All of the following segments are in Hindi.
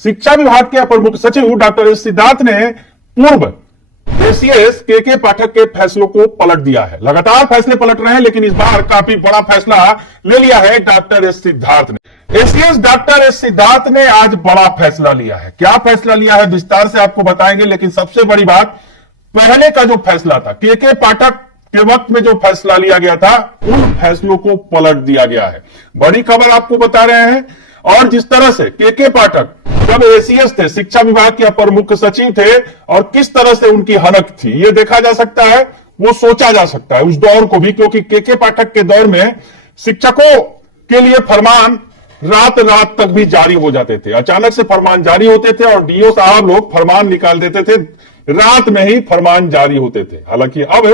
शिक्षा विभाग के अपर मुख्य सचिव डॉक्टर एस सिद्धार्थ ने पूर्व एसीएस के पाठक के फैसलों को पलट दिया है। लगातार फैसले पलट रहे हैं, लेकिन इस बार काफी बड़ा फैसला ले लिया है डॉक्टर एस सिद्धार्थ ने। एसीएस डॉक्टर एस सिद्धार्थ ने आज बड़ा फैसला लिया है। क्या फैसला लिया है विस्तार से आपको बताएंगे, लेकिन सबसे बड़ी बात, पहले का जो फैसला था के पाठक के वक्त में जो फैसला लिया गया था, उन फैसलों को पलट दिया गया है। बड़ी खबर आपको बता रहे हैं। और जिस तरह से के पाठक जब एसीएस थे, शिक्षा विभाग के अपर मुख्य सचिव थे, और किस तरह से उनकी हलक थी, यह देखा जा सकता है, वो सोचा जा सकता है उस दौर को भी, क्योंकि के पाठक के दौर में शिक्षकों के लिए फरमान रात रात तक भी जारी हो जाते थे। अचानक से फरमान जारी होते थे और डीओ साहब लोग फरमान निकाल देते थे, रात में ही फरमान जारी होते थे। हालांकि अब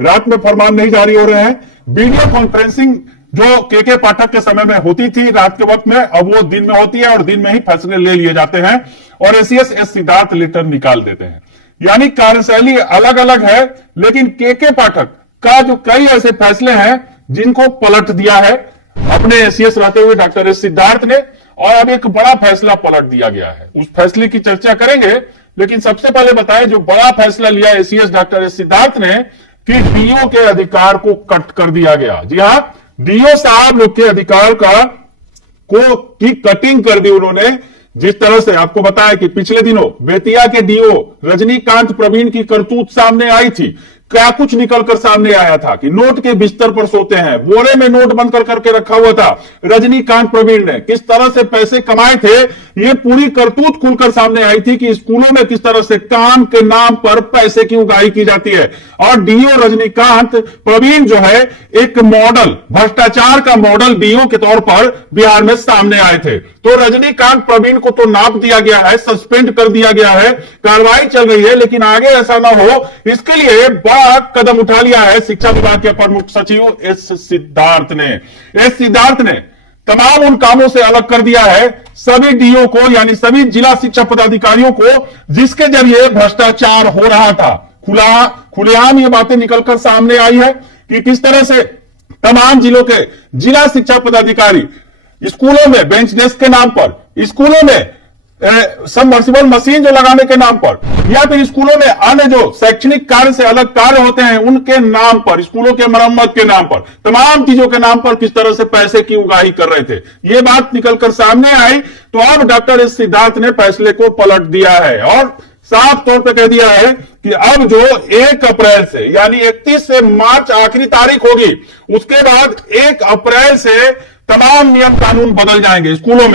रात में फरमान नहीं जारी हो रहे हैं। वीडियो कॉन्फ्रेंसिंग जो के पाठक के समय में होती थी रात के वक्त में, अब वो दिन में होती है और दिन में ही फैसले ले लिए जाते हैं और एसीएस एस सिद्धार्थ लेटर निकाल देते हैं। यानी कार्यशैली अलग अलग है, लेकिन के पाठक का जो कई ऐसे फैसले हैं जिनको पलट दिया है अपने एसीएस रहते हुए डॉक्टर एस सिद्धार्थ ने, और अब एक बड़ा फैसला पलट दिया गया है। उस फैसले की चर्चा करेंगे, लेकिन सबसे पहले बताएं जो बड़ा फैसला लिया एसीएस डॉक्टर एस सिद्धार्थ ने कि डीओ के अधिकार को कट कर दिया गया। जी हां, डीओ साहब लोग के अधिकार की कटिंग कर दी उन्होंने। जिस तरह से आपको बताया कि पिछले दिनों बेतिया के डीओ रजनीकांत प्रवीण की करतूत सामने आई थी। क्या कुछ निकलकर सामने आया था कि नोट के बिस्तर पर सोते हैं, बोरे में नोट बंद करके रखा हुआ था। रजनीकांत प्रवीण ने किस तरह से पैसे कमाए थे, ये पूरी करतूत खुलकर सामने आई थी कि स्कूलों में किस तरह से काम के नाम पर पैसे की उगाही की जाती है। और डीओ रजनीकांत प्रवीण जो है एक मॉडल, भ्रष्टाचार का मॉडल डीओ के तौर पर बिहार में सामने आए थे। तो रजनीकांत प्रवीण को तो नाप दिया गया है, सस्पेंड कर दिया गया है, कार्रवाई चल रही है, लेकिन आगे ऐसा ना हो इसके लिए बड़ा कदम उठा लिया है शिक्षा विभाग के प्रमुख सचिव एस सिद्धार्थ ने। एस सिद्धार्थ ने तमाम उन कामों से अलग कर दिया है सभी डीओ को, यानी सभी जिला शिक्षा पदाधिकारियों को, जिसके जरिए भ्रष्टाचार हो रहा था। खुलेआम ये बातें निकलकर सामने आई है कि किस तरह से तमाम जिलों के जिला शिक्षा पदाधिकारी स्कूलों में बेंच डेस्क के नाम पर, स्कूलों में सबमर्सिबल मशीन जो लगाने के नाम पर, या फिर स्कूलों में अन्य जो शैक्षणिक कार्य से अलग कार्य होते हैं उनके नाम पर, स्कूलों के मरम्मत के नाम पर, तमाम चीजों के नाम पर किस तरह से पैसे की उगाही कर रहे थे, ये बात निकलकर सामने आई। तो अब डॉक्टर एस सिद्धार्थ ने फैसले को पलट दिया है और साफ तौर पर कह दिया है कि अब जो 1 अप्रैल से, यानी 31 से मार्च आखिरी तारीख होगी, उसके बाद 1 अप्रैल से तमाम नियम कानून बदल जाएंगे। स्कूलों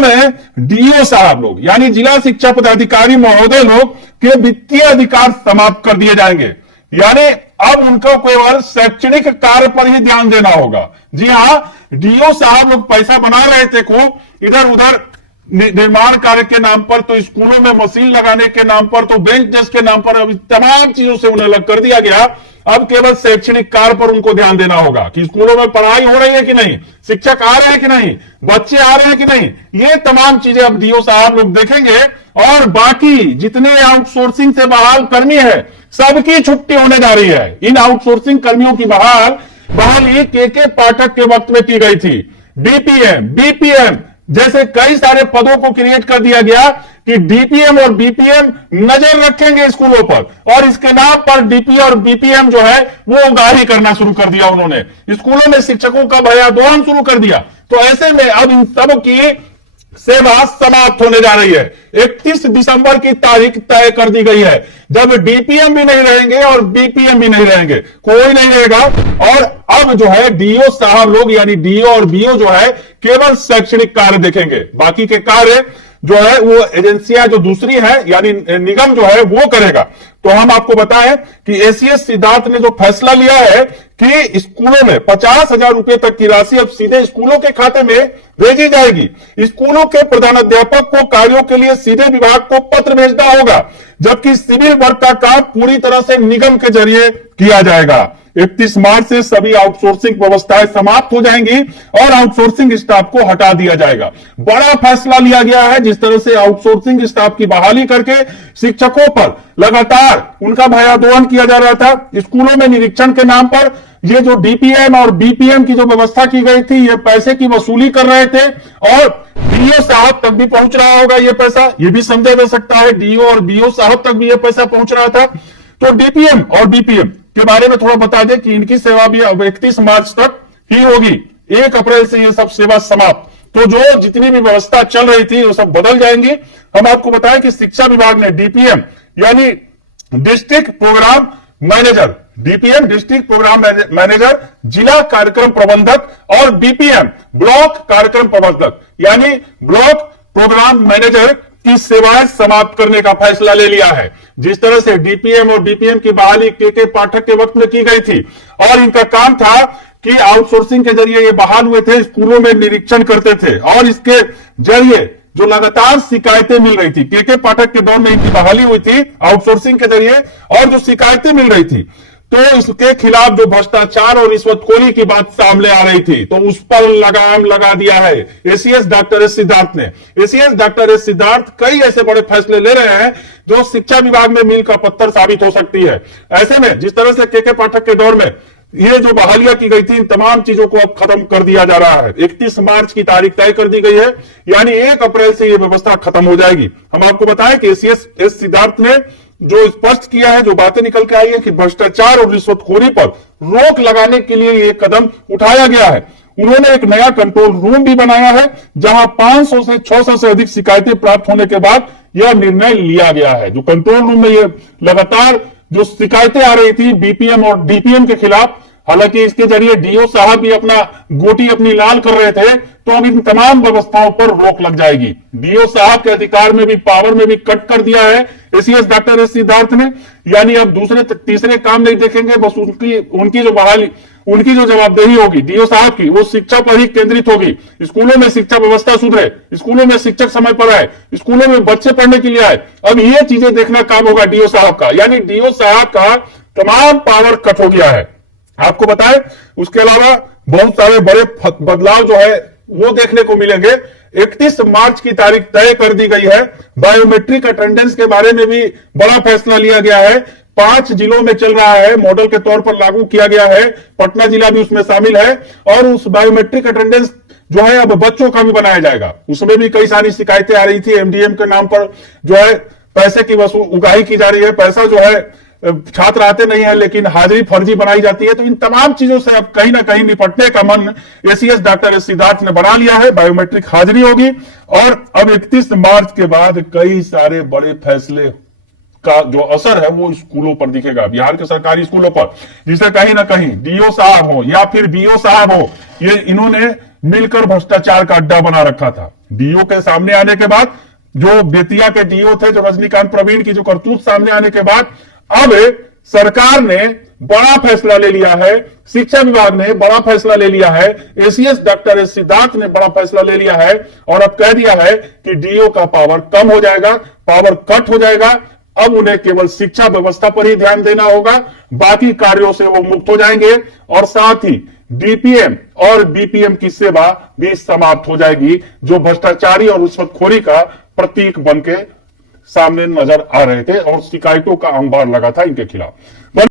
में डीओ साहब लोग, यानी जिला शिक्षा पदाधिकारी महोदय लोग के वित्तीय अधिकार समाप्त कर दिए जाएंगे। यानी अब उनको केवल शैक्षणिक कार्य पर ही ध्यान देना होगा। जी हां, डीओ साहब लोग पैसा बना रहे थे खूब, इधर उधर निर्माण कार्य के नाम पर, तो स्कूलों में मशीन लगाने के नाम पर, तो बेंच डेस्क के नाम पर, अब तमाम चीजों से उन्हें अलग कर दिया गया। अब केवल शैक्षणिक कार्य पर उनको ध्यान देना होगा कि स्कूलों में पढ़ाई हो रही है कि नहीं, शिक्षक आ रहे हैं कि नहीं, बच्चे आ रहे हैं कि नहीं, ये तमाम चीजें अब डीओ साहब लोग देखेंगे। और बाकी जितने आउटसोर्सिंग से बहाल कर्मी है, सबकी छुट्टी होने जा रही है। इन आउटसोर्सिंग कर्मियों की बहाली के पाठक के वक्त में की गई थी। डीपीएम, बीपीएम जैसे कई सारे पदों को क्रिएट कर दिया गया कि डीपीएम और बीपीएम नजर रखेंगे स्कूलों पर, और इसके नाम पर डीपी और बीपीएम जो है वो उगाही करना शुरू कर दिया उन्होंने। स्कूलों में शिक्षकों का भयादोहन शुरू कर दिया। तो ऐसे में अब इन सब की सेवा समाप्त होने जा रही है। 31 दिसंबर की तारीख तय कर दी गई है, जब डीपीएम भी नहीं रहेंगे और बीपीएम भी नहीं रहेंगे, कोई नहीं रहेगा। और अब जो है डीओ साहब लोग, यानी डीओ और बीओ जो है केवल शैक्षणिक कार्य देखेंगे, बाकी के कार्य जो है वो एजेंसियां जो दूसरी है, यानी निगम जो है वो करेगा। तो हम आपको बताएं कि एसीएस सिद्धार्थ ने जो फैसला लिया है कि स्कूलों में 50,000 रुपए तक की राशि अब सीधे स्कूलों के खाते में भेजी जाएगी। स्कूलों के प्रधानाध्यापक को कार्यों के लिए सीधे विभाग को पत्र भेजना होगा, जबकि सिविल वर्क का काम पूरी तरह से निगम के जरिए किया जाएगा। 31 मार्च से सभी आउटसोर्सिंग व्यवस्थाएं समाप्त हो जाएंगी और आउटसोर्सिंग स्टाफ को हटा दिया जाएगा। बड़ा फैसला लिया गया है। जिस तरह से आउटसोर्सिंग स्टाफ की बहाली करके शिक्षकों पर लगातार उनका भयादोहन किया जा रहा था, स्कूलों में निरीक्षण के नाम पर ये जो डीपीएम और बीपीएम की जो व्यवस्था की गई थी, ये पैसे की वसूली कर रहे थे और डीओ साहब तक भी पहुंच रहा होगा ये पैसा, ये भी समझा जा सकता है। डीओ और बीओ साहब तक भी ये पैसा पहुंच रहा था। तो डीपीएम और बीपीएम के बारे में थोड़ा बता दें कि इनकी सेवा भी अब 31 मार्च तक ही होगी। 1 अप्रैल से ये सब सेवा समाप्त। तो जो जितनी भी व्यवस्था चल रही थी वो सब बदल जाएंगी। हम आपको बताएं कि शिक्षा विभाग ने डीपीएम यानी district program manager, DPM district program manager, जिला कार्यक्रम प्रबंधक और बीपीएम ब्लॉक कार्यक्रम प्रबंधक यानी ब्लॉक प्रोग्राम मैनेजर की सेवाएं समाप्त करने का फैसला ले लिया है। जिस तरह से डीपीएम और बीपीएम की बहाली के पाठक के वक्त में की गई थी और इनका काम था कि आउटसोर्सिंग के जरिए ये बहाल हुए थे, स्कूलों में निरीक्षण करते थे और इसके जरिए जो लगातार शिकायतें मिल रही थी, के पाठक के दौर में इनकी बहाली हुई थी आउटसोर्सिंग के जरिए, और जो शिकायतें मिल रही थी तो इसके खिलाफ जो भ्रष्टाचार और रिश्वतखोरी की बात सामने आ रही थी तो उस पर लगाम लगा दिया है एसीएस डॉक्टर एस सिद्धार्थ ने। एसीएस डॉक्टर एस सिद्धार्थ कई ऐसे बड़े फैसले ले रहे हैं जो शिक्षा विभाग में मील का पत्थर साबित हो सकती है। ऐसे में जिस तरह से के पाठक के दौर में ये जो बहालियां की गई थी, इन तमाम चीजों को अब खत्म कर दिया जा रहा है। 31 मार्च की तारीख तय कर दी गई है, यानी 1 अप्रैल से ये व्यवस्था खत्म हो जाएगी। हम आपको बताएं कि एसीएस एस सिद्धार्थ ने जो स्पष्ट किया है, जो बातें निकल के आई है कि भ्रष्टाचार और रिश्वतखोरी पर रोक लगाने के लिए ये कदम उठाया गया है। उन्होंने एक नया कंट्रोल रूम भी बनाया है जहां 500 से 600 से अधिक शिकायतें प्राप्त होने के बाद यह निर्णय लिया गया है। जो कंट्रोल रूम में ये लगातार जो शिकायतें आ रही थी बीपीएम और डीपीएम के खिलाफ, हालांकि इसके जरिए डीओ साहब भी अपना गोटी अपनी लाल कर रहे थे, तो अब इन तमाम व्यवस्थाओं पर रोक लग जाएगी। डीओ साहब के अधिकार में भी, पावर में भी कट कर दिया है एसीएस डॉक्टर एस सिद्धार्थ ने, यानी अब दूसरे तीसरे काम नहीं देखेंगे, बस उनकी जो बहाली, उनकी जो जवाबदेही होगी डीओ साहब की, वो शिक्षा पर ही केंद्रित होगी। स्कूलों में शिक्षा व्यवस्था सुधरे, स्कूलों में शिक्षक समय पर आए, स्कूलों में बच्चे पढ़ने के लिए आए, अब ये चीजें देखना काम होगा डीओ साहब का, यानी डीओ साहब का तमाम पावर कट हो गया है। आपको बताएं उसके अलावा बहुत सारे बड़े बदलाव जो है वो देखने को मिलेंगे। 31 मार्च की तारीख तय कर दी गई है। बायोमेट्रिक अटेंडेंस के बारे में भी बड़ा फैसला लिया गया है। 5 जिलों में चल रहा है, मॉडल के तौर पर लागू किया गया है, पटना जिला भी उसमें शामिल है। और उस बायोमेट्रिक अटेंडेंस जो है अब बच्चों का भी बनाया जाएगा। उसमें भी कई सारी शिकायतें आ रही थी, एमडीएम के नाम पर जो है पैसे की उगाही की जा रही है, पैसा जो है छात्र आते नहीं है लेकिन हाजिरी फर्जी बनाई जाती है। तो इन तमाम चीजों से अब कहीं ना कहीं निपटने का मन एसीएस डॉक्टर एस सिद्धार्थ ने बना लिया है। बायोमेट्रिक हाजिरी होगी और अब 31 मार्च के बाद कई सारे बड़े फैसले का जो असर है वो स्कूलों पर दिखेगा, बिहार के सरकारी स्कूलों पर, जिसे कहीं ना कहीं डीओ साहब हो या फिर बीओ साहब हो, ये इन्होंने मिलकर भ्रष्टाचार का अड्डा बना रखा था। डीओ के सामने आने के बाद, जो बेतिया के डीओ थे, जो रजनीकांत प्रवीण की जो करतूत सामने आने के बाद, अब सरकार ने बड़ा फैसला ले लिया है, शिक्षा विभाग ने बड़ा फैसला ले लिया है, एसीएस डॉक्टर एस सिद्धार्थ ने बड़ा फैसला ले लिया है और अब कह दिया है कि डीओ का पावर कम हो जाएगा, पावर कट हो जाएगा। अब उन्हें केवल शिक्षा व्यवस्था पर ही ध्यान देना होगा, बाकी कार्यों से वो मुक्त हो जाएंगे और साथ ही डीपीएम और बीपीएम की सेवा भी समाप्त हो जाएगी, जो भ्रष्टाचारी और रिश्वतखोरी का प्रतीक बनके सामने नजर आ रहे थे और शिकायतों का अंबार लगा था इनके खिलाफ।